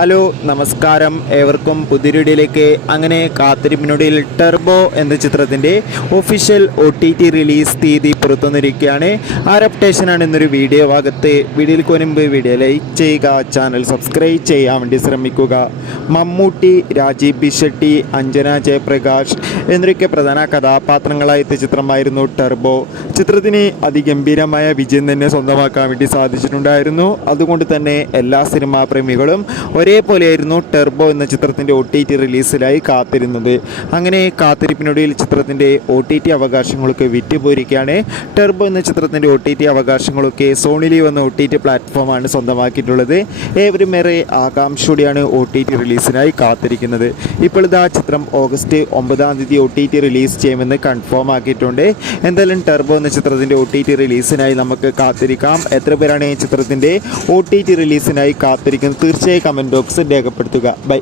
Hello നമസ്കാരം, ഏവർക്കും പുതിയൊരിടിയിലേക്ക്. അങ്ങനെ കാത്തിരിപ്പിനൊടിയിൽ ടെർബോ എന്ന ചിത്രത്തിൻ്റെ ഒഫീഷ്യൽ OTT റിലീസ് തീയതി പുറത്തുവന്നിരിക്കുകയാണ്. ആരപ്റ്റേഷനാണ് എന്നൊരു വീഡിയോ ഭാഗത്ത്. വീഡിയോയിൽ മുൻപ് വീഡിയോ ലൈക്ക് ചെയ്യുക, ചാനൽ സബ്സ്ക്രൈബ് ചെയ്യാൻ വേണ്ടി ശ്രമിക്കുക. മമ്മൂട്ടി, രാജീവ് ബി ഷെട്ടി, അഞ്ജന ജയപ്രകാശ് എന്നൊക്കെ പ്രധാന കഥാപാത്രങ്ങളായ ചിത്രമായിരുന്നു ടെർബോ. ചിത്രത്തിന് അതിഗംഭീരമായ വിജയം തന്നെ സ്വന്തമാക്കാൻ വേണ്ടി സാധിച്ചിട്ടുണ്ടായിരുന്നു. അതുകൊണ്ട് തന്നെ എല്ലാ സിനിമാ പ്രേമികളും ഒരേപോലെയായിരുന്നു ടെർബോ എന്ന ചിത്രത്തിൻ്റെ OTT റിലീസിലായി കാത്തിരുന്നത്. അങ്ങനെ കാത്തിരിപ്പിനൊടുവിൽ ചിത്രത്തിൻ്റെ OTT അവകാശങ്ങളൊക്കെ വിറ്റുപോയിരിക്കുകയാണ്. ടെർബോ എന്ന ചിത്രത്തിൻ്റെ OTT അവകാശങ്ങളൊക്കെ സോണി ലീവ് എന്ന OTT പ്ലാറ്റ്ഫോമാണ് സ്വന്തമാക്കിയിട്ടുള്ളത്. ഏവരും ഏറെ ആകാംക്ഷയോടെയാണ് OTT റിലീസിനായി കാത്തിരിക്കുന്നത്. ഇപ്പോൾ ഇതാ ചിത്രം ഓഗസ്റ്റ് 9 തീയതി OTT റിലീസ് ചെയ്യുമെന്ന് കൺഫേം ആക്കിയിട്ടുണ്ട്. എന്തായാലും ടെർബോ എന്ന ചിത്രത്തിൻ്റെ OTT റിലീസിനായി നമുക്ക് കാത്തിരിക്കാം. എത്ര പേരാണ് ഈ ചിത്രത്തിൻ്റെ OTT റിലീസിനായി കാത്തിരിക്കുന്നത്? തീർച്ചയായും കമൻറ്റ് ബോക്സിൽ രേഖപ്പെടുത്തുക. ബൈ.